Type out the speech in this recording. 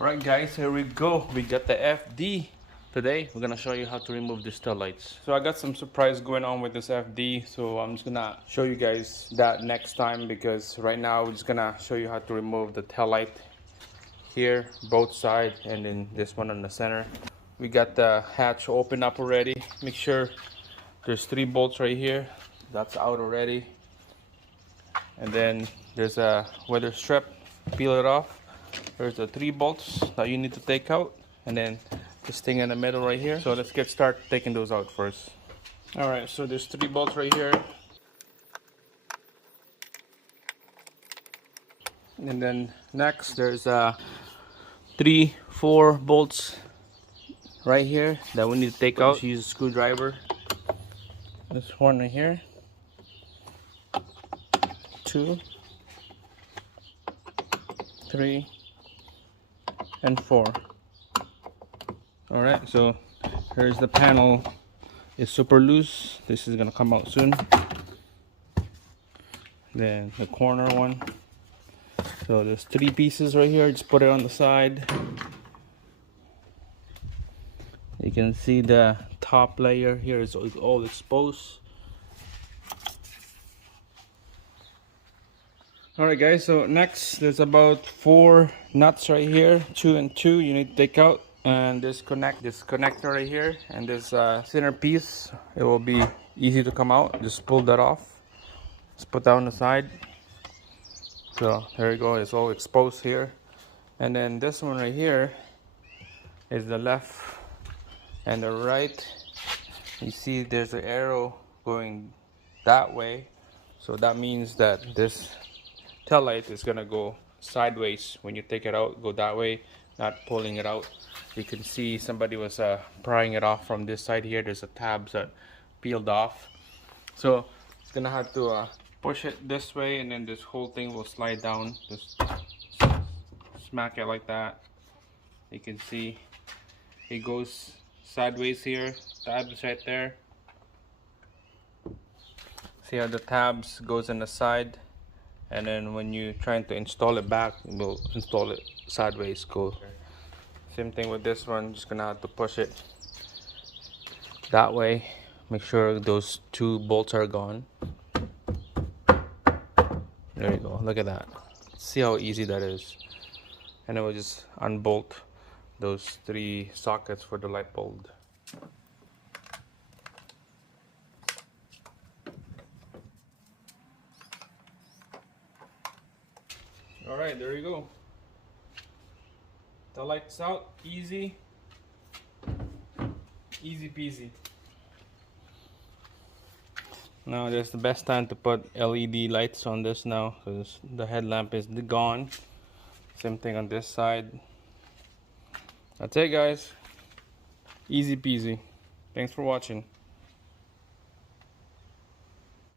Alright guys, here we go. We got the FD. Today we're gonna show you how to remove these tail lights. So I got some surprise going on with this FD, so I'm just gonna show you guys that next time, because right now we're just gonna show you how to remove the tail light here, both sides, and then this one on the center. We got the hatch open up already. Make sure there's 3 bolts right here. That's out already. And then there's a weather strip. Peel it off. There's the 3 bolts that you need to take out, and then this thing in the middle right here. So let's get started taking those out first. Alright, so there's 3 bolts right here. And then next there's 3, 4 bolts right here that we need to take out. Just use a screwdriver. This one right here. 2, 3, and 4. Alright, so here's the panel. It's super loose. This is gonna come out soon. Then the corner one. So there's 3 pieces right here. Just put it on the side. You can see the top layer here is all exposed. Alright guys, so next there's about 4 nuts right here, 2 and 2 you need to take out, and this connector right here, and this center piece, it will be easy to come out. Just pull that off. Just put that on the side. So there you go, it's all exposed here. And then this one right here is the left and the right. You see there's an arrow going that way, so that means that this tail light is gonna go sideways. When you take it out, go that way, not pulling it out. You can see somebody was prying it off from this side here. There's a tabs that peeled off, so it's gonna have to push it this way, and then this whole thing will slide down. Just smack it like that. You can see it goes sideways here. Tabs right there. See how the tabs goes in the side, and then when you're trying to install it back, we'll install it sideways. Go. Same thing with this one. Just gonna have to push it that way. Make sure those 2 bolts are gone. There you go. Look at that. See how easy that is. And then we'll just unbolt those 3 sockets for the light bulb. Alright, there you go. The lights out. Easy. Easy peasy. Now there's the best time to put LED lights on this now, because the headlamp is gone. Same thing on this side. That's it guys. Easy peasy. Thanks for watching.